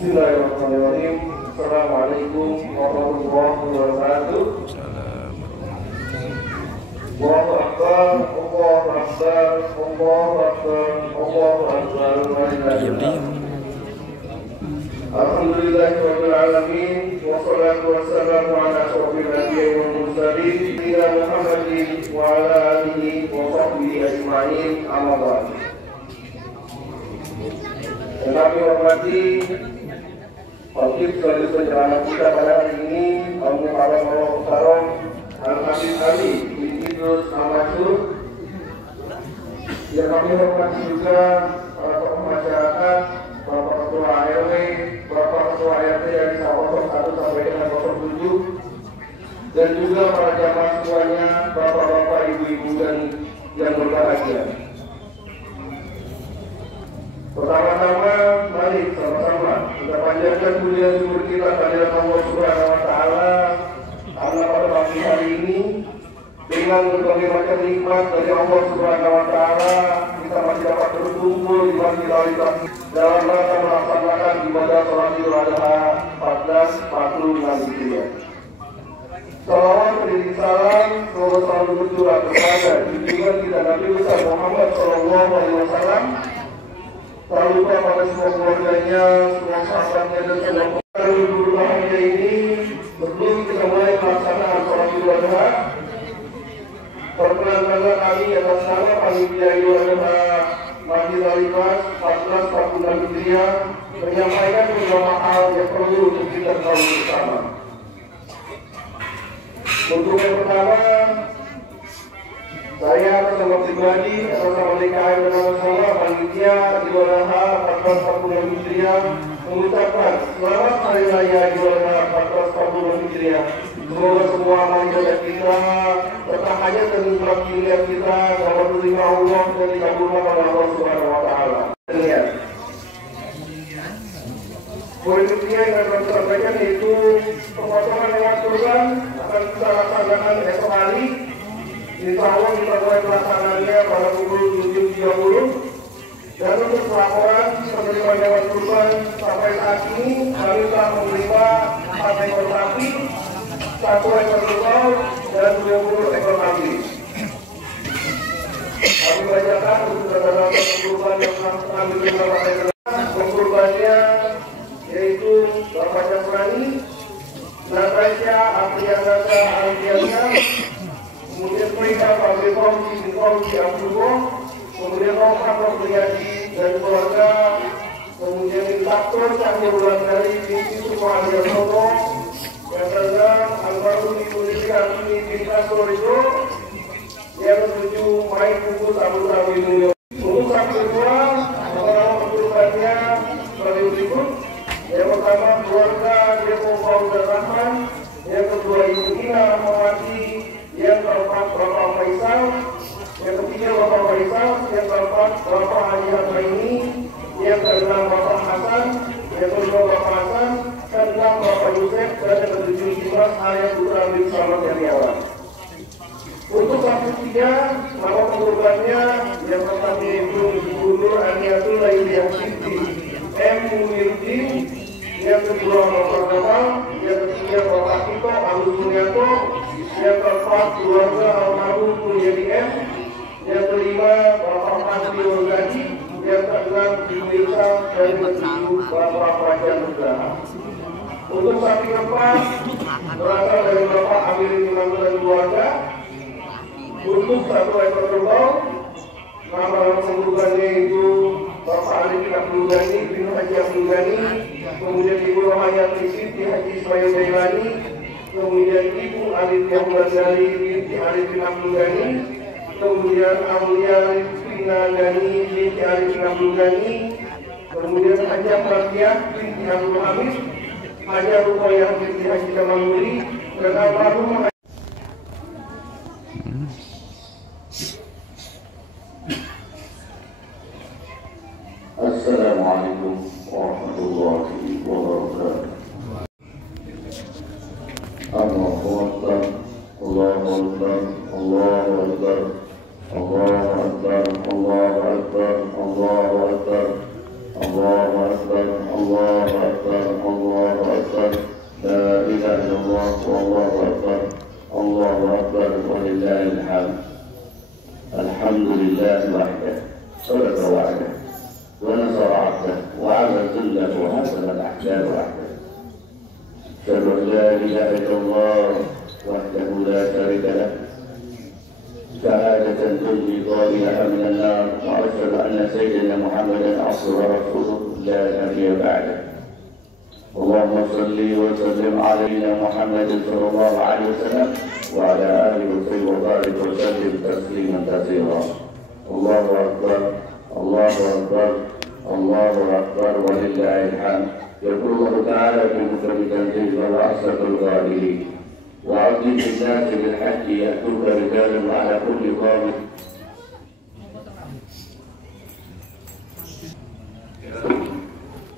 Bismillahirrahmanirrahim. Assalamualaikum warahmatullahi wabarakatuh. Allahu Akbar, Allahu Akbar, Allahu Akbar, Allahu Akbar. Alhamdulillahirabbil alamin, wassalatu wassalamu ala asyrofil anbiya'i wal mursalin, sayyidina Muhammadin wa ala alihi wa sahbihi ajma'in. Amma ba'd. Yang kami hormati Khotib sekaligus penceramah kita pada hari ini, Al-Mukarram Al-Mukarram Al-Habib Ali bin Idrus Al-Mansur. Yang kami hormati juga para tokoh masyarakat, Bapak Ketua ARW, Bapak Ketua RT dari Sawah 1 sampai dengan Bapak 7, dan juga para jamaah semuanya, Bapak-Bapak, Ibu-Ibu dan yang berbahagia. Pertama-tama, mari sama-sama kita panjatkan puji dan syukur kita kehadirat Allah Subhanahu wa Ta'ala, karena pada pagi hari ini dengan berbagai macam nikmat dari Allah Subhanahu wa Ta'ala kita masih dapat berkumpul di Masjid Al-Ikhlas dalam rangka melaksanakan ibadah Salat Idul Adha 1446 Hijriah. Salawat beriring salam semoga selalu bercurah kepada junjungan kita Nabi besar Muhammad SAW, tak lupa pada semua keluarganya, semua sahabatnya dan semua penduduk bahagia ini. Sebelum kita mulai pelaksanaan Salat Idul Adha, perkenankanlah kami atas nama Panitia Idul Adha Masjid Al-Ikhlas 1446 Hijriah menyampaikan beberapa hal yang perlu untuk kita tahu bersama. Untuk yang pertama, saya bersama pribadi bersama DKM dan bersama Panitia Idul Adha 1446 Hijriah mengucapkan selamat Hari Raya Idul Adha 1446 Hijriah. Semoga semua amal ibadah kita serta hajat dan niat kita dapat diterima Allah dan dikabulkan oleh Allah Subhanahu wa Ta'ala. Poin ketiga yang akan saya sampaikan yaitu pemotongan hewan kurban akan kita laksanakan esok hari. Insya Allah kita mulai pelaksanaannya pada pukul 7.30. Dan untuk pelaporan penerima hewan kurban sampai saat ini kami telah menerima 4 ekor sapi, 1 ekor kerbau, dan 20 ekor kambing. Kami bacakan untuk data-data kurban yang telah diterima partai kurbannya yaitu Bapak Jamrani, Natasha Apriyanata Alfiana, kemudian mereka Pak Bepom di Abdullah, kemudian Rofa Nopriadi dan keluarga, kemudian Intaktor Cahaya Bulan dari Binti Sukoharjo Soto, yang keenam Almarhum Ibu Kartini Binta Sorido, yang ketujuh Mai Kukus Abu Dhabi Mulyo. Untuk sapi kedua, nama kurbannya sebagai berikut. Yang pertama keluarga Depo Paul Rahman, yang kedua Ibu Ina Rahmawati, yang keempat Bapak Faisal, yang ketiga Bapak Faisal, yang keempat Bapak Haji Hatraini, yang keenam Bapak Hasan, yang kedua Bapak Hasan, keenam Bapak Yusef, dan yang ketujuh Dimas Ayat Putra bin Selamat Heriawan. Untuk sapi ketiga, nama kurbannya yang pertama yaitu Gubernur Aniatul Lailiyah Siti M. Mulyudin, yang kedua Bapak Gamal, yang ketiga Bapak Tito Agus Mulyanto, yang keempat keluarga almarhum Mulyadi M, yang kelima Bapak Pasri Wogadi, yang keenam Ibu Irsa, dan yang ketujuh Bapak Fajar Nugraha. Untuk sapi keempat berasal dari Bapak Amir Imam dan keluarga. Untuk 1 ekor kerbau, nama kurbannya itu Bapak Arifin Abdul Ghani bin Haji Abdul Ghani, kemudian Ibu Rohaya Trisiti Haji Ismail Jailani, kemudian Ibu Arifin Ghazali binti Arifin Abdul Ghani, kemudian Aulia Rifina Ghani binti Arifin Abdul Ghani, kemudian Haji Pratia binti Abdul Hamid, Haji Ruqayyah binti Haji Kamaluri, dan almarhum Assalamualaikum warahmatullahi wabarakatuh. Allahu Akbar, Allahu Akbar, Allahu Akbar, Allahu Akbar, Allahu Akbar, Allahu Akbar, Allahu Akbar, Allahu Akbar, Allahu Akbar, La ilaha illallah, Allahu Akbar, Allahu Akbar, walillahil hamd. Alhamdulillah wahdah, sadaqa wa'dah, ونصر عبده وعلى الذلة وهزم الأحزاب وحده. أشهد أن لا إله إلا الله وحده لا شريك له شهادة تنجي ظالمها من النار، وأشهد أن سيدنا محمدا عبده ورسوله لا نبي بعده. اللهم صل وسلم على محمد صلى الله عليه وسلم وعلى آله وصحبه وبارك وسلم تسليما كثيرا. الله أكبر، الله أكبر، الله أكبر، ولله الحمد. يقول الله تعالى في محكم تنزيل وأصدق القائلين وأذن الناس بالحج يأتوك رجالا وعلى كل ضامن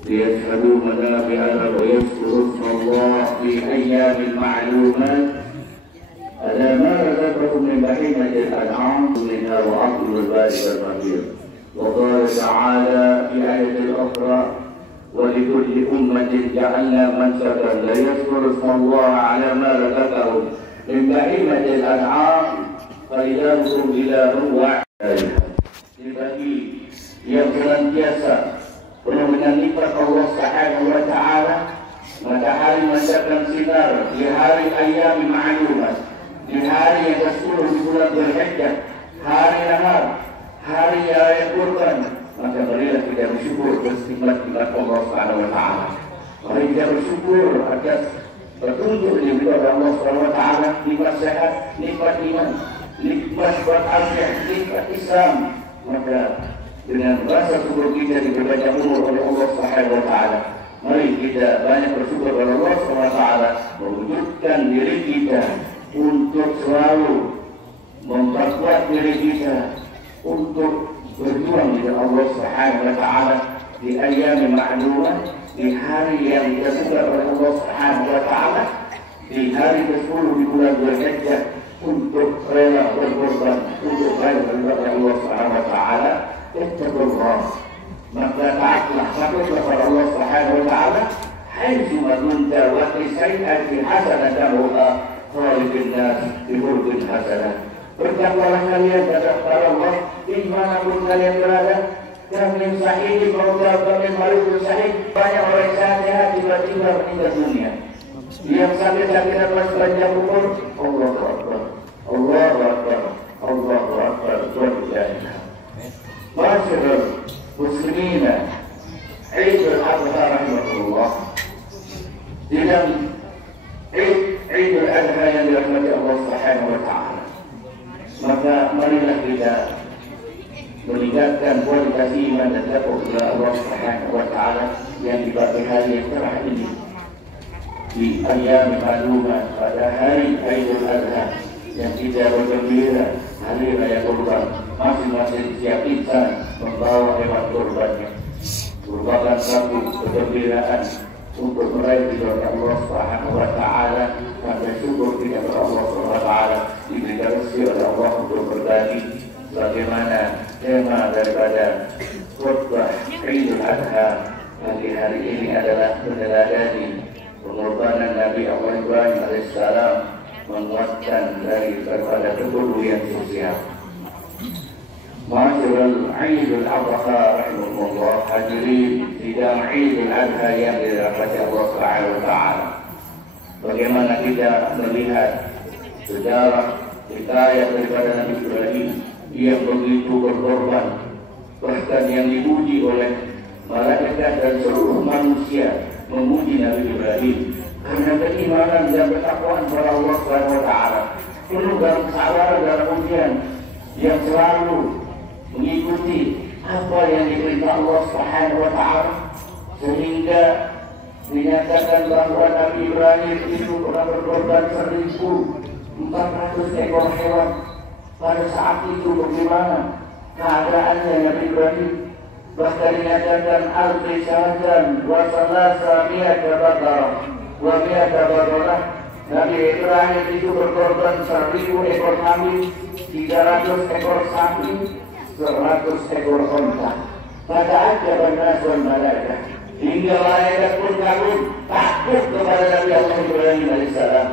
ليشهدوا منافع ويذكروا اسم الله في أيام معلومات على ما رزقهم من بهيمة الأنعام منها وعقل الباري والفقير. وقال تعالى في آية أخرى ولكل أمة جعلنا منسكا ليذكر اسم الله على ما رزقهم من بهيمة الأنعام فإلهكم إله واحد. Dibagi yang senantiasa penuh dengan nikmat Allah Subhanahu wa taala, matahari memancarkan sinar di hari ayam ma'lumat, di hari yang ke-10 di bulan Dzulhijjah, hari nahar, hari raya kurban, maka marilah kita bersyukur atas nikmat-nikmat Allah Subhanahu wa taala. Mari kita bersyukur atas petunjuk yang diberikan Allah Subhanahu wa taala, nikmat sehat, nikmat iman, nikmat berafiat, nikmat Islam. Maka dengan rasa syukur kita diberkahi umur oleh Allah Subhanahu wa taala, mari kita banyak bersyukur kepada Allah Subhanahu wa taala, mewujudkan diri kita untuk selalu memperkuat diri kita untuk berjuang dengan Allah Subhanahu wa taala di ayam ma'lumat, di hari yang ditentukan oleh Allah Subhanahu wa taala, di hari ke-10 di bulan Dzulhijjah, untuk rela berkorban untuk rela kepada Allah Subhanahu wa taala. Ittaqullah, maka taatlah kepada Allah Subhanahu wa taala. Haitsu ma kunta wa sayyi'ati hasanataha khalidin nas bi khulqin hasanah. Bertakwalah kalian kepada Allah dimanapun kalian berada. Kami sahih, kalau kami malu sahih, banyak orang sehat tiba-tiba meninggal dunia. Yang sakit-sakitan masih panjang umur, Allahu Akbar, Allahu Akbar, Allahu Akbar, Alhamdulillah. Masyarul muslimin, Idul Adha rahimahullah. Di dalam Idul Adha yang dirahmati Allah Subhanahu wa taala, maka marilah kita meningkatkan kualitas iman dan takwa kepada Allah Subhanahu wa taala yang di pagi hari yang cerah ini, di ayam ma'lumat, pada hari Idul Adha yang kita bergembira hari raya kurban. Masing-masing setiap insan membawa hewan kurbannya, merupakan satu kegembiraan untuk meraih ridha Allah Subhanahu wa taala. Maka syukur kita kepada Allah Subhanahu wa taala diberikan rezeki oleh Allah untuk berbagi. Bagaimana tema daripada khutbah Idul Adha pagi hari ini adalah meneladani pengorbanan Nabi Allah Ibrahim alaihissalam, menguatkan daripada kepedulian sosial. Masyarul Idul Adha rahimahullah, hadirin sidang Idul Adha yang dirahmati Allah Subhanahu wa taala. Bagaimana kita melihat sejarah hikayat daripada Nabi Ibrahim yang begitu berkorban, bahkan yang dipuji oleh malaikat dan seluruh manusia memuji Nabi Ibrahim karena keimanan dan ketakwaan kepada Allah Subhanahu wa taala, penuh dalam kesabaran dalam ujian, yang selalu mengikuti apa yang diperintah Allah Subhanahu wa Ta'ala, sehingga dinyatakan bahwa Nabi Ibrahim itu pernah berkorban 1.400 ekor hewan. Pada saat itu bagaimana keadaannya Nabi Ibrahim? Bahkan dinyatakan alfi syahadan wa salasa mi'ata baqarah wa mi'ata baqarah. Nabi Ibrahim itu berkorban 1.000 ekor kambing, 300 ekor sapi, 100 ekor unta. Pada ajaban nasun malaikat, hingga malaikat pun kagum takut kepada Nabi Allah Ibrahim alaihissalam.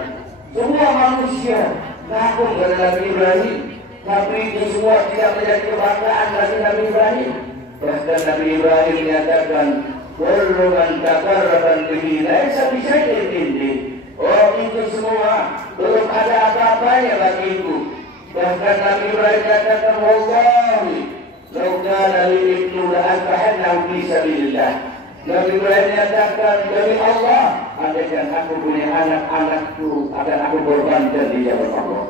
Semua manusia kagum kepada Nabi Ibrahim, tapi itu semua tidak menjadi kebanggaan bagi Nabi Ibrahim. Bahkan Nabi Ibrahim menyatakan, "Kullu man takarraban bihi laisa bi syai'in indi." Oh, itu semua belum ada apa-apanya bagiku. Bahkan Nabi Ibrahim menyatakan, "Wallahi, law kana li ibnu la anfahannahu fi sabilillah." Nabi Ibrahim menyatakan, demi Allah, andaikan aku punya anak-anakku akan aku korbankan di jalan Allah.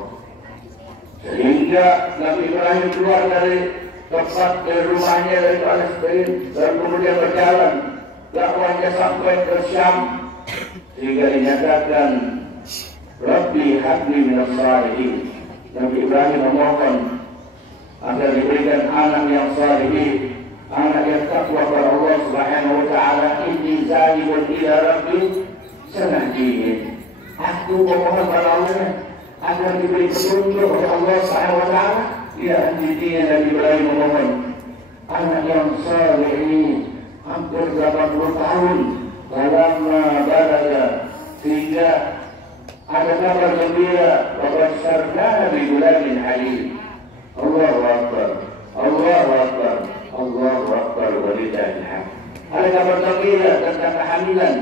Sehingga Nabi Ibrahim keluar dari tempat rumahnya dari Palestina dan kemudian berjalan dakwahnya sampai ke Syam, sehingga dinyatakan Rabbi habli minas salihin. Nabi Ibrahim memohon agar diberikan anak yang salihin, anak yang takwa kepada Allah Subhanahu wa Ta'ala. Inni zahibun ila Rabbi sanahdiin. Aku memohon kepada Allah agar diberi petunjuk oleh Allah Subhanahu wa Ta'ala. Ya, intinya Nabi Ibrahim memohon anak yang saleh ini hampir 80 tahun dalamnya balaga, sehingga ada kabar gembira bahwa syarna Nabi Gulamin Halim. Allahu Akbar, Allahu Akbar, Allahu Akbar walillahil hamd. Ada kabar gembira tentang kehamilan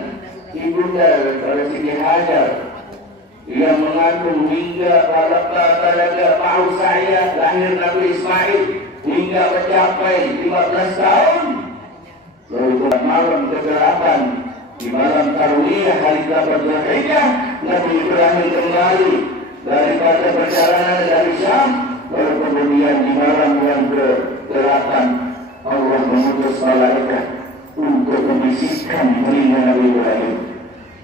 ibunda pada Siti Hajar yang mengandung hingga balaga mau saya lahir Nabi Ismail hingga mencapai 15 tahun. Lalu malam ke-8 di malam Tarwiyah hari ke-8 Zulhijjah, Nabi Ibrahim kembali daripada perjalanan dari Syam. Lalu kemudian di malam yang ke-8 Allah mengutus malaikat untuk membisikkan telinga Nabi Ibrahim.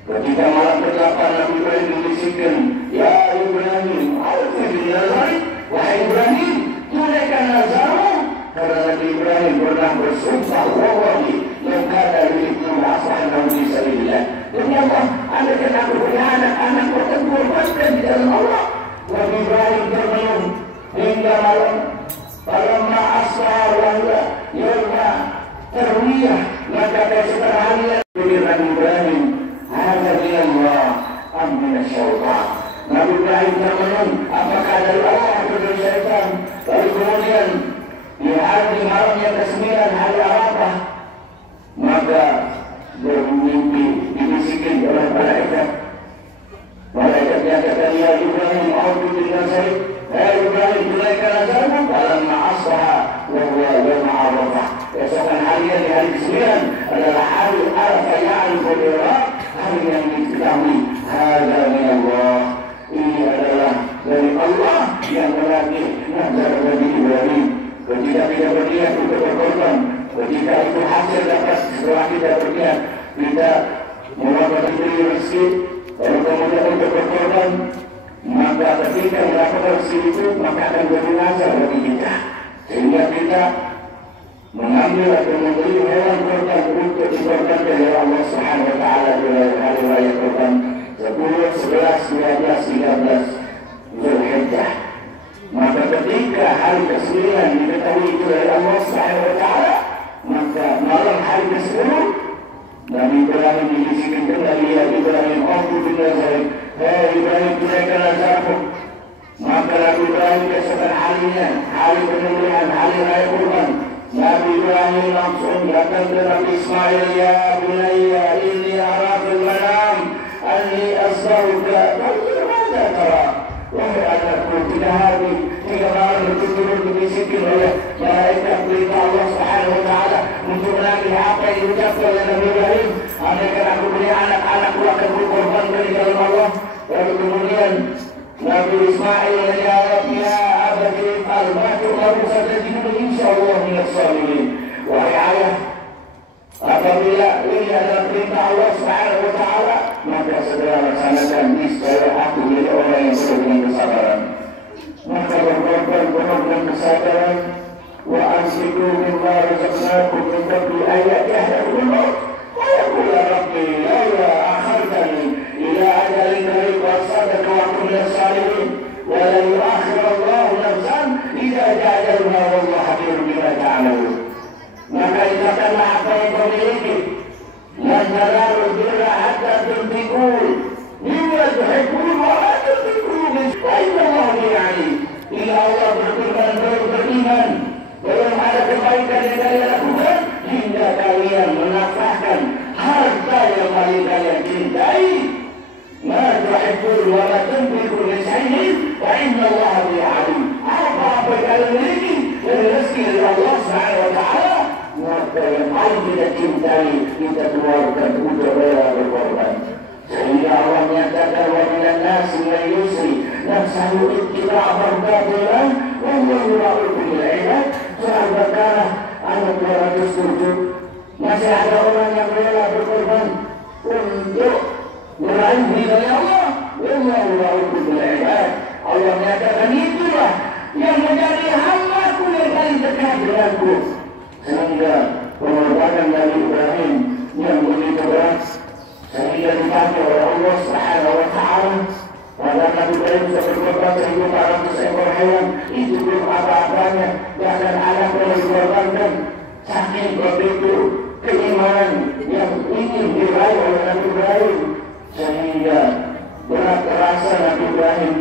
Ketika malam ke-8 Nabi Ibrahim membisikkan, "Ya Ibrahim, alfi bin nazari." Wahai Ibrahim, tunaikan nazarmu. Karena Nabi Ibrahim pernah bersumpah, "Wallahi, yang ada di ibnu ashabahu fi sabilillah." Demi Allah, andaikan aku punya anak-anak bertempur pasti di dalam Allah. Nabi Ibrahim termenung hingga malam. Falamma asbaha wa yawma tarwiyah, maka keesokan harinya Nabi Ibrahim, "Hadza min Allah am min asy-syaitan." Nabi Ibrahim termenung, apakah dari Allah atau dari syaitan? Lalu kemudian di hari malam yang ke-9 hari Arafah, maka bermimpi dibisikin oleh malaikat. Malaikat menyatakan, "Ya Ibrahim, a'udzu billahi." Hai Ibrahim, tunaikan nazarmu. Falamma asbaha wa huwa yawm Arafah. Esokan harinya di hari ke-9 adalah hari Arafah, ya'riful hari yang diketahui. Hadza min Allah. Ini adalah dari Allah yang melatih nazar Nabi Ibrahim. Ketika kita berniat untuk berkorban, ketika itu hasil dapat setelah kita berniat, kita melakukan diberi rezeki, lalu kemudian untuk berkorban, maka ketika melakukan rezeki itu maka akan jadi nazar bagi kita, sehingga kita mengambil atau membeli hewan korban untuk dikorbankan oleh Allah Subhanahu wa Ta'ala di hari raya korban 10, 11, 12, 13 Zulhijjah. Maka ketika hari ke-9 diketahui itu dari Allah Subhanahu wa Ta'ala, maka malam hari ke-10 Nabi Ibrahim dibisikkan kembali, "Ya Ibrahim, aku binazari." Hai Ibrahim, tunaikan nazarmu. Maka Nabi Ibrahim keesokan harinya, hari penyembelihan, hari raya kurban, Nabi Ibrahim langsung datang ke Nabi Ismail, "Ya bunayya, inni ara fil manam anni asbauka fa'idha tara." Wahai anakku, 3 hari 3 malam berturut-turut dibisikin oleh malaikat perintah Allah Subhanahu wa Ta'ala untuk menagih apa yang diucapkan oleh Nabi Ibrahim. Andaikan aku punya anak-anakku akan berkorban dari dalam Allah. Lalu kemudian Nabi Ismail menjawab, "Ya abadi al-matu baru saja insyaallah minas sholihin. Wahai ayah, apabila ini adalah perintah Allah Subhanahu wa taala, maka segera laksanakan, niscaya aku jadi orang yang penuh dengan kesabaran. Maka berkorban penuh dengan kesabaran. Wa ansiku mimma razaqnakum min qabli ayat yahdul maut. Wa yaqulu rabbi laula akhartani ila ajalin qarib wa sadaka wa kuntu minas salihin. Wa la yu'akhiru Allahu nafsan idza ja'a ajaluha wallahu khabirun bima ta'malun. Maka ikatkanlah apa yang kau miliki. Lan tanalu birra hatta tunfiqu mimma tuhibbun wa la tunfiqu wa inna Allaha bi'alim. Bila Allah berfirman, beriman, belum ada kebaikan yang kalian lakukan hingga kalian menafkahkan harta yang paling kalian cintai. Ma tuhibbun wa la tunfiqu min shay'in wa inna Allaha bi'alim. Apa-apa yang kalian miliki dari rezeki dari Allah Subhanahu wa taala, maka yang paling kita cintai kita keluarkan untuk rela berkorban. Sehingga Allah menyatakan wa minan nasi man yusri nafsahu ittiba'a mardatillahi wallahu ra'ufun bil 'ibad. Surah Al-Baqarah ayat 207. Masih ada orang yang rela berkorban untuk meraih ridha Allah. Wallahu ra'ufun bil 'ibad. Allah menyatakan itulah yang menjadi hamba-Ku yang paling dekat denganku. Sehingga pengorbanan Nabi Ibrahim yang begitu berat sehingga dipakai oleh Allah Subhanahu wa taala. Pada Nabi Ibrahim sudah berkorban 1.400 ekor hewan, itu belum apa-apanya, bahkan anaknya dikorbankan. Saking begitu keimanan yang ingin diraih oleh Nabi Ibrahim, sehingga berat terasa Nabi Ibrahim.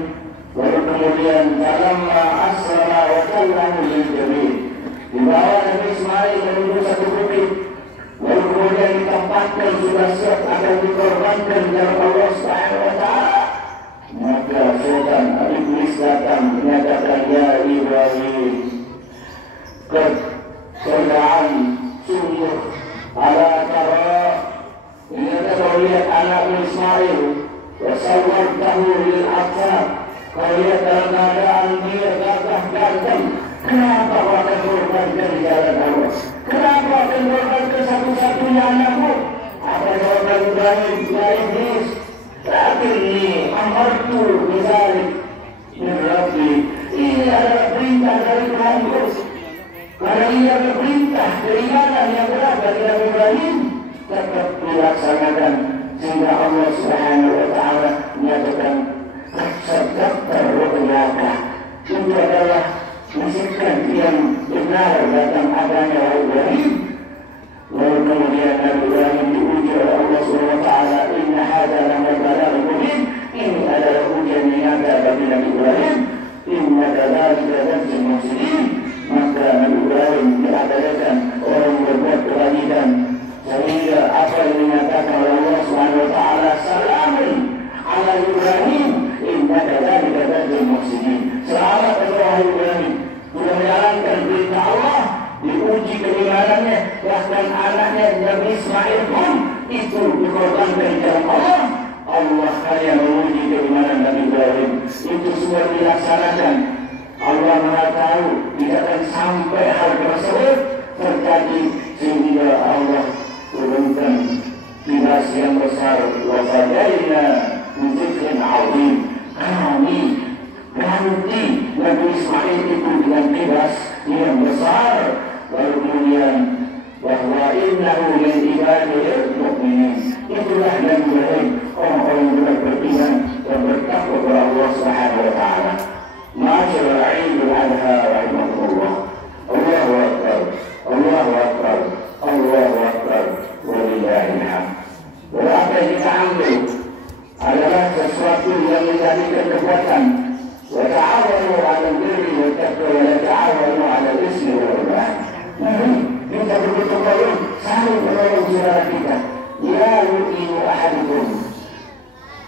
Lalu kemudian falamma aslama wa tallahu lil jabin, dibawa Nabi Ismail menuju satu bukit. Lalu kemudian ditempatkan sudah siap akan dikorbankan di dalam Allah Subhanahu wa taala. Maka setan iblis datang menyatakan, ya Ibrahim, qad sada'an sungguh ala tara, ini kau lihat anak Ismail, wa sawwartahu lil atab, kau lihat dalam keadaan dia gagah ganteng. Kenapa kau akan korbankan di jalan Allah? Kenapa akan korbankan satu-satunya anakmu? Apa jawaban Ibrahim? Ya iblis, lakinni amartu bizalik min Rabbi. Ini adalah perintah dari Tuhanku. Karena ia berperintah keringanan yang berat dari Nabi Ibrahim tetap dilaksanakan, sehingga Allah Subhanahu wa taala menyatakan sadaqta ru'yaka. Itu adalah maksudkan yang benar dalam adanya Ibrahim. Lalu kemudian Nabi Ibrahim diuji oleh Allah Subhanahu wa taala, inna hadza lamma balaghul mubin. Ini adalah ujian yang nyata bagi Nabi Ibrahim. Inna kadzalika najzil muhsinin. Maka Nabi Ibrahim diadakan orang berbuat kebajikan, sehingga apa yang dinyatakan oleh Allah Subhanahu wa taala, salamun ala Ibrahim inna kadzalika najzil muhsinin. Selamat kepada Ibrahim, sudah menjalankan perintah Allah, diuji keimanannya, bahkan anaknya Nabi Ismail pun itu dikorbankan di jalan Allah. Allah hanya menguji keimanan Nabi Ibrahim, itu semua dilaksanakan. Allah Maha tahu tidak akan sampai hal tersebut terjadi, sehingga Allah turunkan tilas yang besar. Wa fadaina bi dzikrin 'azim. Kami ganti Nabi Ismail itu dengan tilas yang besar. Lalu kemudian bahwa innahu min ibadil mu'minin. Itulah Nabi Ibrahim, orang-orang yang beriman dan bertakwa kepada Allah Subhanahu wa taala. Ma'asyiral 'idul adha rahimahullah. Allahu akbar. Allahu akbar. Allahu akbar. Walillahil hamd. Apa yang kita ambil adalah sesuatu yang menjadikan kekuatan. Wa ta'awanu 'alal birri wat taqwa wa la ta'awanu 'alal ismi wal 'udwan. Kita betul-betul saling menolong saudara kita. Ya yu'minu ahadukum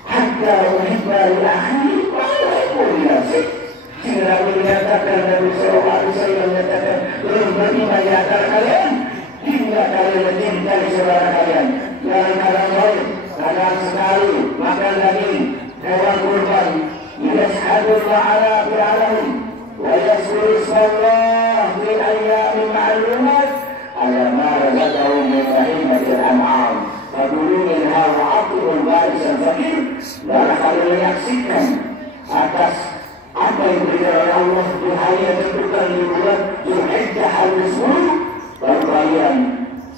hatta yuhibba li akhihi ma yuhibbu li nafsihi. Sehingga Nabi menyatakan, Nabi sallallahu alaihi wasallam menyatakan, belum beriman di antara kalian hingga kalian mencintai saudara kalian. Jangan kalian lain, kadang sekali makan daging hewan kurban, yashhadullah ala bi'alahum wa yaskur ismallah fi ayyam رزقهم من بهيمة الأنعام فكلوا منها وأطعموا البائس الفقير. Dan kalian menyaksikan atas apa yang diberikan oleh Allah di hari yang ditentukan di bulan Zulhijjah hari 10, baru kalian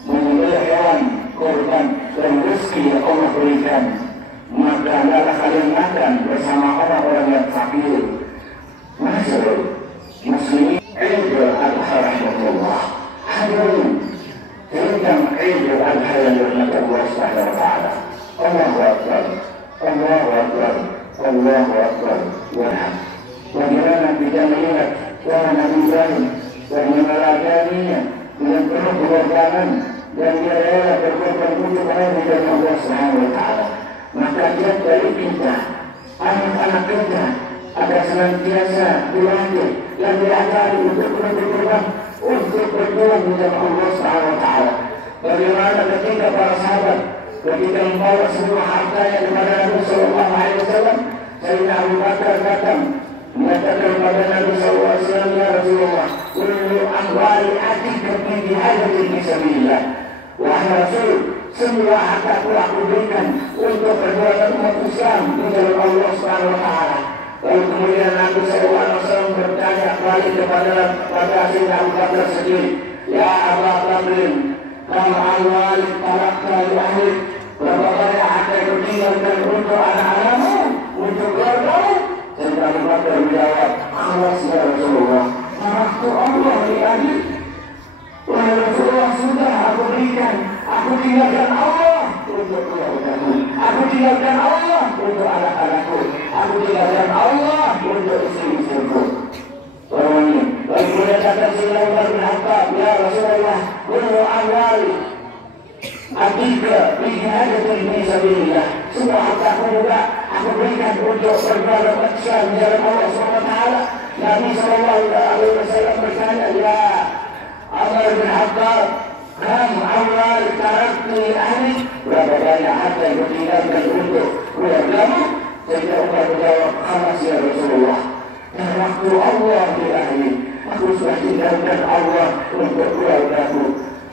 menyembelih hewan korban dan rezeki yang Allah berikan, maka hendaklah kalian makan bersama orang-orang yang fakir. Masyaallah muslimin, Idul Adha rahmatullah. Hadirin tentang Idul Adha yang dirahmati Allah Subhanahu wa taala. Allahu akbar. Allahu akbar. Allahu akbar. Walhamdulillah. Bagaimana kita melihat wahai Nabi Ibrahim bagaimana ladaninya dengan penuh pengorbanan dan dia rela berkorban untuk melayani Allah Subhanahu wa taala. Maka dia dari kita, anak-anak kita agar senantiasa dilatih dan diajari untuk berkorban untuk berjuang dengan Allah Subhanahu wa taala. Bagaimana ketika para sahabat ketika membawa semua hartanya kepada Nabi sallallahu alaihi wasallam, Sayyidina Abu Bakar datang menyatakan kepada Nabi sallallahu alaihi wasallam, ya Rasulullah, kullu amwali atika fi jihadin fi sabilillah. Wahai Rasul, semua hartaku aku berikan untuk perjuangan umat Islam di jalan Allah Subhanahu wa taala. Lalu kemudian Nabi sallallahu alaihi wasallam bertanya kembali kepada Sayyidina Abu Bakar sendiri, ya Abu Bakar, kam amwalik tarakta li ahlik, berapa banyak harta yang ditinggalkan untuk anak-anakmu, untuk keluargamu? Sayyidina Abu Bakar menjawab, awas ya Rasulullah, taraktu Allah li ahlik. Wahai Rasulullah, sudah aku berikan, aku tinggalkan Allah untuk keluargaku, aku tinggalkan Allah untuk anak-anakku, aku tinggalkan Allah untuk istri-istriku. Lalu kemudian kata Sayyidina Umar bin Khattab, ya Rasulullah, kullu amwali atika fi jihadin fi sabilillah. Semua hartaku juga aku berikan untuk perjuangan Islam di jalan Allah Subhanahu wa taala. Nabi sallallahu alaihi wasallam bertanya, ya Umar bin Khattab, kam amwal taraktu li ahli, berapa banyak harta yang ditinggalkan untuk keluargamu? Sayyidina Umar menjawab, khalas ya Rasulullah, taraktu Allah li ahli, aku sudah tinggalkan Allah untuk keluargaku.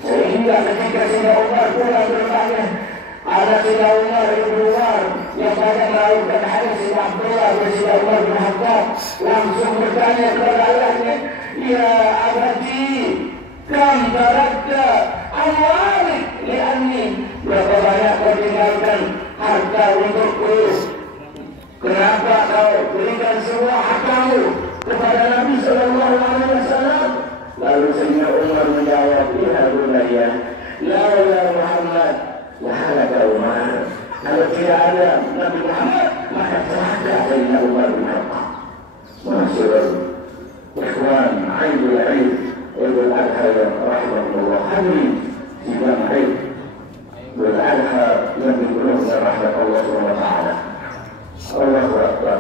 Sehingga ketika Sayyidina Umar pulang ke rumahnya, ada Sayyidina Umar ibn Umar yang banyak melakukan hadis Sayyidina Abdullah dan Sayyidina Umar bin Khattab langsung bertanya kepada ayahnya, ya abadi, kam tarakta amwalik li anni, berapa banyak kau tinggalkan harta untukku? Kenapa kau berikan semua hartamu kepada Nabi sallallahu alaihi wasallam? Lalu Sayyidina Umar menjawab, ya bunayya, laula Muhammad la halaka Umar. Kalau tidak ada Nabi Muhammad, maka celaka Sayyidina Umar bin Khattab. Masyaallah, ikhwan, Idul Idul Adha rahmatullah. Hadirin sidang Idul Adha yang dipenuhi dengan rahmat Allah Subhanahu wa taala. Allahu akbar.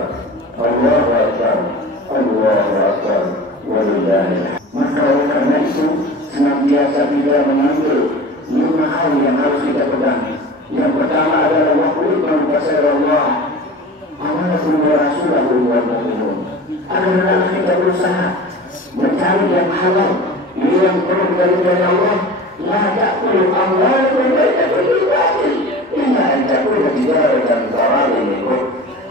Allahu akbar. Allahu akbar. Walillahilhamd. Maka oleh karena itu senantiasa kita mengambil 5 hal yang harus kita pegang. Yang pertama adalah waqulun kasir Allah amanakum wa rasulahu wal mu'minun. Agar kita berusaha mencari yang halal, yang perlu dari Allah. La ta'kulu amwalakum bainakum bil batil illa an takuna tijaratan taradin minkum.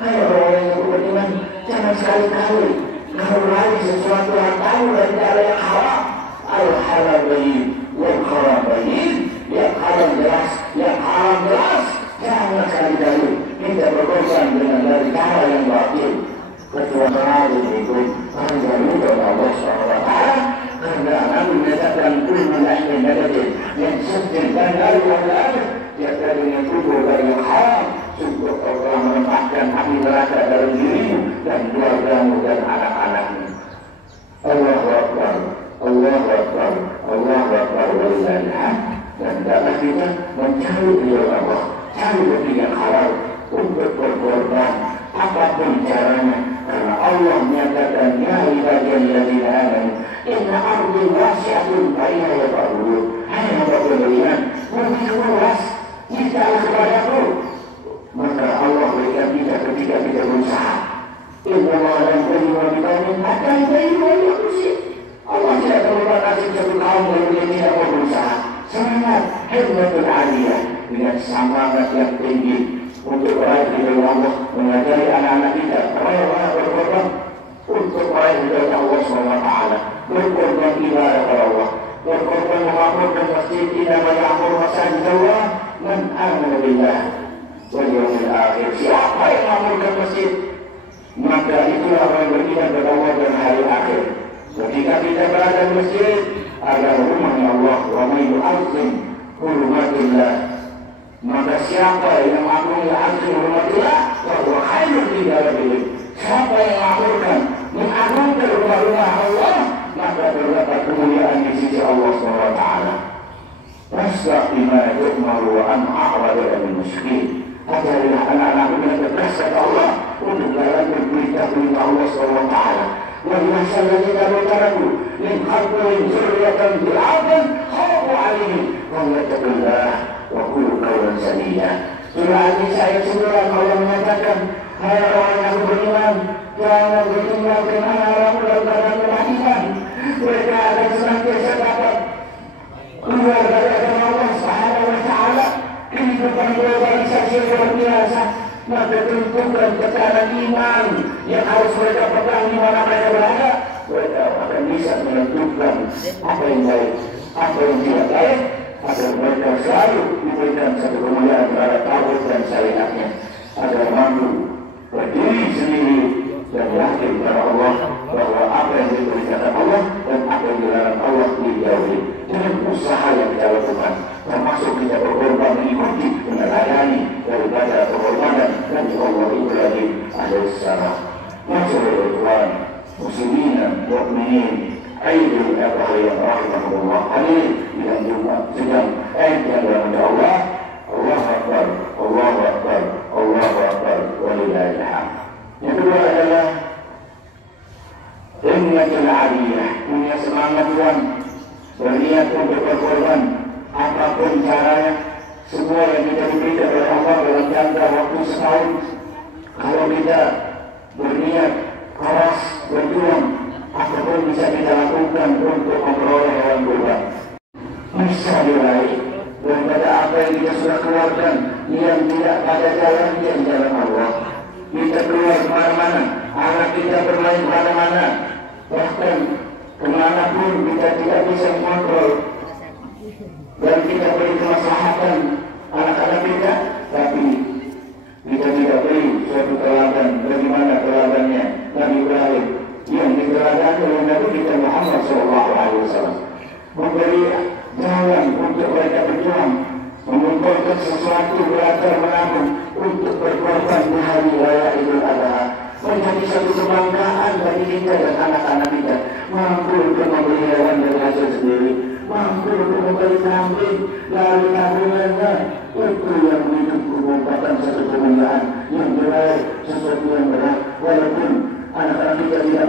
Hai orang yang beriman, jangan sekali-kali kau meraih sesuatu hartamu dari cara yang haram. Al-halal bayyin wal haram bayyin. Yang halal jelas, yang haram jelas. Jangan sekali-kali kita berkorban dengan dari cara yang batil. Ketua taradin minkum, hanya itu Allah SWT. Karena Nabi menyatakan kulman ahli nadatin yang sedih dan al-walad tiada dengan kubur dari yang haram. Sungguh Allah menempatkan api neraka dalam dirimu dan keluargamu dan anak-anakmu. Allahu akbar, Allahu akbar, Allahu akbar, walillahilhamd. Dan hendaklah kita mencari ridho Allah, cari rezeki yang halal untuk berkorban apapun caranya. Karena Allah menyatakan, ya ibadiyalladzina amanu inna ardi wasi'atun fa'inna yafa'ulun. Hai hamba beriman, bumi luas, mintalah kepadaku. Maka Allah berikan kita ketika kita berusaha. Inna Allah dan beriman bitamin akan beriman yang bersih. Allah tidak terlalu kasih satu kaum yang tidak mau berusaha. Semua semangat yang tinggi untuk meraih ridho Allah, mengajari anak-anak kita rela berkorban untuk meraih ridho Allah SWT, berkorban ibadah kepada Allah, berkorban memakmurkan masjid tidak menyambur masjid Allah, man amana billah wal yaumil akhir. Siapa yang memakmurkan masjid, maka itulah orang beriman kepada Allah dan hari akhir. Ketika kita berada di masjid adalah rumahnya Allah, wa may yu'azzim hurumatillah, maka siapa yang mengagungkan hurumatillah wa huwa khairun li darihi. Siapa yang mengagungkan rumah-rumah Allah, maka terdapat kemuliaan di sisi Allah SWT. Wasbaq bima yu'maru wa an a'rada 'anil musyrikin. Ajarilah anak-anak dengan tegas kata Allah untuk dalam berberita-berita Allah SWT. وَلِمَنْ الَّذِينَ كَفَرُوا مِنْ قَبْلِهِمْ ذُرِّيَّةً ضِعَافًا خَافُوا عَلَيْهِمْ فَلْيَتَّقُوا اللَّهَ وَقُولُوا قَوْلًا سَدِيدًا. Surah An-Nisa ayat 9 Allah menyatakan, hai orang yang beriman, jangan bertinggalkan anak-anak dalam keadaan lemah iman. Mereka akan senantiasa dapat keluar dari agama Allah Subhanahu wa Ta'ala. Kehidupan globalisasi yang luar biasa, maka tentukan tekanan iman yang harus mereka pegang di mana mereka berada. Mereka akan bisa menentukan apa yang baik, apa yang tidak baik, agar mereka selalu diberikan satu kemuliaan terhadap tauhid dan syariatnya, agar mampu berdiri sendiri dan yakin kepada Allah bahwa apa yang diperintahkan Allah dan apa yang dilarang Allah dijauhi. Dengan usaha yang kita lakukan, termasuk kita berkorban mengikuti meneladani daripada pengorbanan dan Allah Ibrahim alaihissalam. Masyaallah Tuhan, muslimin dan mukminin, aidul adha yang rahimahullah, hadir dalam jumlah sedang yang dalam Allah. Allahu Akbar, Allahu Akbar, Allahu Akbar, walillahil hamd. Yang kedua adalah himmatul aliyah, punya semangat Tuhan, berniat untuk berkorban apapun caranya. Semua yang kita diberikan oleh Allah dalam jangka waktu setahun, kalau kita berniat keras berjuang, apapun bisa kita lakukan untuk memperoleh hewan kurban. Bisa diraih daripada apa yang kita sudah keluarkan yang tidak pada jalan yang jalan Allah. Kita keluar kemana-mana, anak kita bermain kemana-mana, bahkan kemanapun kita tidak bisa mengontrol, dan kita beri kemaslahatan anak-anak kita, tapi kita tidak beri suatu teladan. Bagaimana teladannya Nabi Ibrahim yang diteladani oleh Nabi kita Muhammad SAW, memberi jalan untuk mereka berjuang, mengumpulkan sesuatu belajar menabung untuk berkorban di hari raya Idul Adha, menjadi satu kebanggaan bagi kita dan anak-anak kita, mampu untuk membeli hewan dari hasil sendiri, mampu untuk membeli kambing dari tabungannya. Itu yang merupakan satu kemuliaan yang berat, sesuatu yang berat. Walaupun anak-anak kita tidak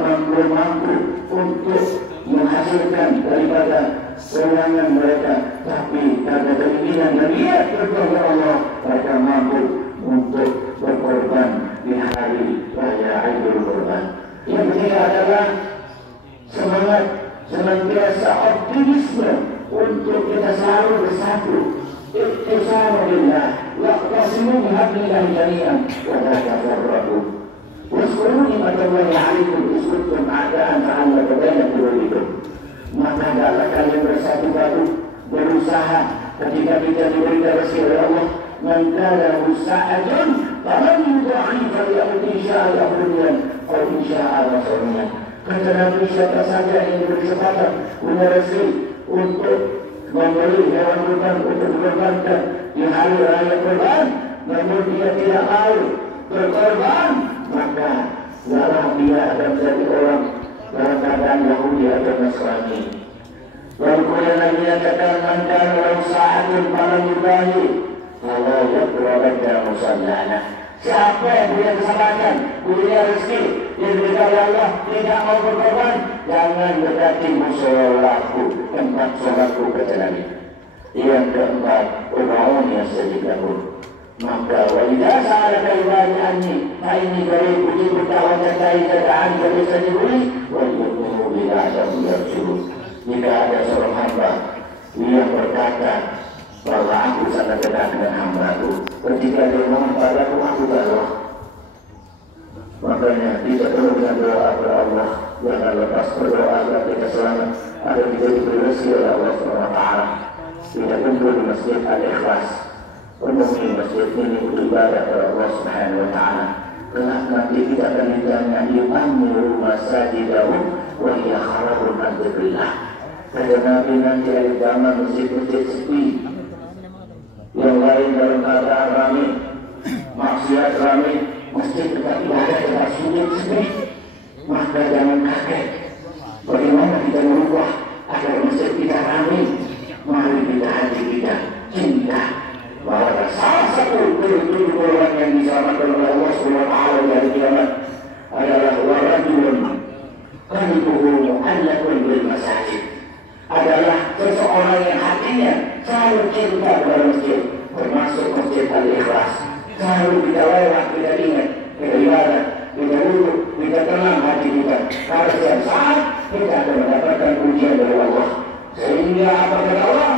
mampu untuk menghasilkan daripada serangan mereka, tapi karena keinginan dan niat kepada Allah, mereka mampu untuk berkorban di hari raya Idul Kurban. Yang ketiga adalah semangat senantiasa optimisme untuk kita selalu bersatu. Ittisam billah, waqtasimu bihablillahi jami'an wa la tafarraqu. Waskuru nikmatallahi 'alaikum idh kuntum a'da'an fa'alafa baina qulubikum. Maka hendaklah kalian bersatu padu, berusaha ketika kita diberikan rezeki oleh Allah. Man kana sa'atun faman yudhi falyamut insya'a yaqulun aw insya'a rasulullah. Kata Nabi, siapa saja yang berkesempatan punya rezeki untuk membeli hewan kurban untuk dikorbankan di hari raya kurban, namun dia tidak mau berkorban, maka hendaklah dia akan menjadi orang dalam keadaan Yahudi atau Nasrani. Lalu kemudian Nabi katakan, man kana lahu sa'atun falam yudahi fala yaqrabanna musallana. Siapa yang punya kesempatan, punya rezeki yang diberikan oleh Allah, tidak mau berkorban, jangan mendekati musolaku, tempat sholatku, kata Nabi. Yang keempat, ud'uni astajib lakum. Maka walidah sa'alaka ibadi anni fa inni qarib ujibu da'wata idza da'ani falyastajibuli wal yu'minu bi la'allahum yarshudun. Jika ada seorang hamba yang berkata, bahwa aku sangat dekat dengan hamba-Ku. Ketika dia mohon padaku, aku galau. Makanya kita perlu dengan doa kepada Allah. Jangan lepas berdoa agar kita selamat, agar kita diberi rezeki oleh Allah SWT. Kita kumpul di Masjid Al-Ikhlas, penuhi masjid ini beribadah kepada Allah SWT. Kelak nanti kita akan ditanya, yu'amiru masajidahu wa hiya kharabun an dzikrillah. Kata Nabi, nanti ada zaman masjid-masjid sepi, yang lain dalam keadaan ramai, maksiat ramai, masjid tempat ibadah tempat sujud sepi. Maka jangan kaget. Bagaimana kita merubah agar masjid kita ramai? Mari kita hati kita cinta bahwa salah satu tujuh orang yang diselamatkan oleh Allah SWT dari kiamat adalah warajulun qalbuhu mu'allaqun bil masajid, adalah seseorang yang hatinya selalu cinta kepada masjid, termasuk Masjid Al-Ikhlas. Selalu kita lewat, kita ingat, kita ibadah, kita duduk, kita tenang hati kita. Karena setiap saat kita akan mendapatkan ujian dari Allah. Sehingga apa kata Allah?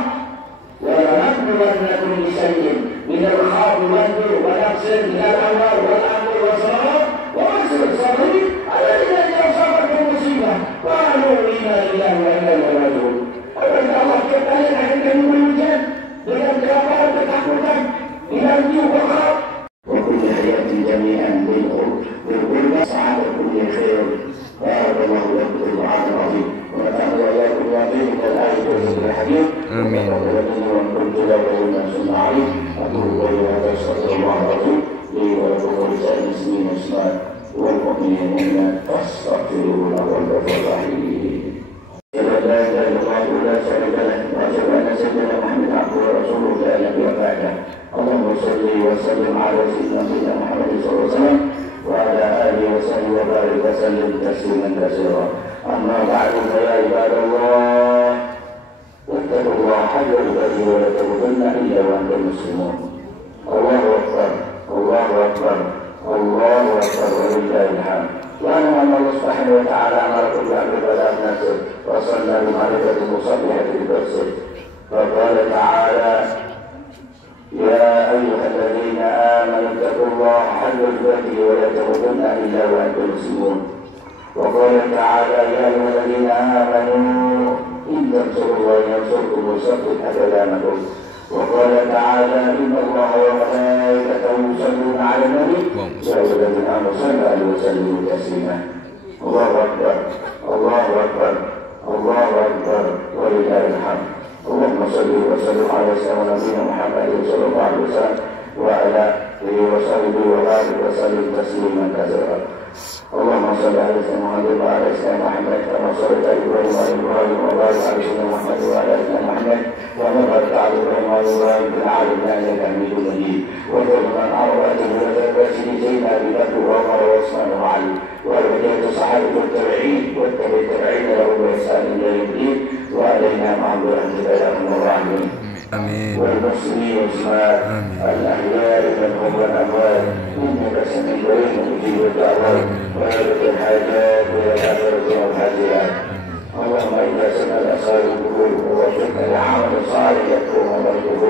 وَلَنَبْلُوَنَّكُمْ بِشَيْءٍ مِنَ الْخَوْفِ وَالْجُوعِ وَنَقْصٍ مِنَ الْأَمْوَالِ وَالْأَنْفُسِ وَالثَّمَرَاتِ وَبَشِّرِ الصَّابِرِينَ الَّذِينَ إِذَا أَصَابَتْهُم مُّصِيبَةٌ قَالُوا إِنَّا لِلَّهِ وَإِنَّا إِلَيْهِ راجِعُونَ. Apabila Allah setiap kali akan kami berujian dengan kelaparan, ketakutan, dengan jiwa khawf. وكل حياة جميعا بالقربى سعادة كل خير. بارك الله لكم في القرآن العظيم ونفعنا وإياكم بما فيه من الآية والذكر الحكيم. آمين. وكنت له من سنة عليه أقول قولي هذا أستغفر الله العظيم لي ولكم ولسائر المسلمين والمسلمات والمؤمنين والمؤمنات فاستغفروه له والغفور الرحيم. لا إله إلا الله ولا شريك له وأشهد أن سيدنا محمد عبده ورسوله لا نبي بعده. اللهم صل وسلم على سيدنا محمد صلى الله عليه وسلم وعلى آله وصحبه وبارك وسلم تسليما كثيرا. أما بعد فيا عباد الله اتقوا الله حق عباده ولا تموتن إلا وأنتم مسلمون. الله أكبر الله أكبر الله أكبر ولله الحمد. وأنا أن الله سبحانه وتعالى أمركم بعبادة نفسه وصلنا بمعرفة المصلحة بنفسه فقال تعالى يا أيها الذين آمنوا اتقوا الله حق تقاته ولا تموتن إلا وأنتم مسلمون. وقال تعالى يا أيها الذين آمنوا إن تنصروا الله ينصركم ويثبت أقدامكم. وقال تعالى إن الله وملائكته يصلون على النبي يا أيها الذين آمنوا صلوا عليه وسلموا تسليما. الله أكبر الله أكبر الله أكبر ولله الحمد. اللهم صل وسلم على سيدنا نبينا محمد صلى الله عليه وسلم وعلى آله وصحبه وبارك وسلم تسليما كثيرا. اللهم صل على سيدنا محمد وعلى سيدنا محمد كما صليت على ابراهيم وعلى ابراهيم وبارك على سيدنا محمد وعلى سيدنا محمد وبارك على ابراهيم وعلى ابراهيم في العالمين انك حميد مجيد. وجعلنا عن عوراتهم وتباسم سيدنا ابي بكر وعمر وعثمان وعلي وبقيه الصحابه والتابعين والتابعين لهم باحسان الى يوم الدين وعلينا معهم برحمتك يا ارحم الراحمين. آمين. والمسلمين والمسلمات الأحياء منهم والأموات إنك سميع قريب مجيب الدعوات ويغفر الحاجات ويغفر الحاجات. اللهم إنا سنة أسأل القبول ووفقنا لعمل صالح يكون مرجوه.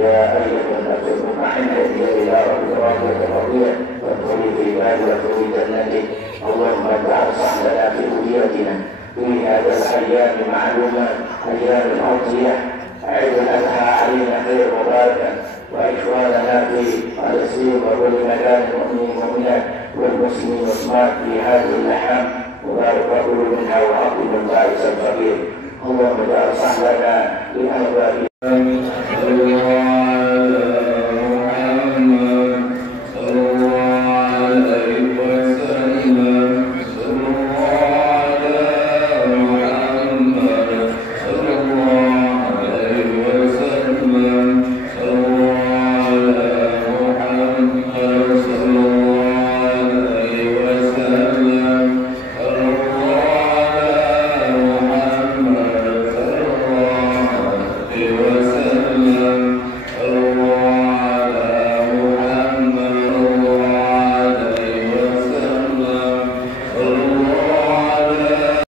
يا أيها النفس المطمئنة إلى ربك راضية مرضية فادخلي في عبادك وادخلي جنتك. اللهم اجعل صحبنا في أوليتنا في هذا الأيام معلومات أيام الأضحية عيد الأضحى علينا خير مباركا وإخواننا في فلسطين وكل مكان المؤمنين والمؤمنات والمسلمين والمسلمات في هذه الأيام مبارك وكل منها وأقم البائس الفقير. اللهم اجعل صحبنا لأهل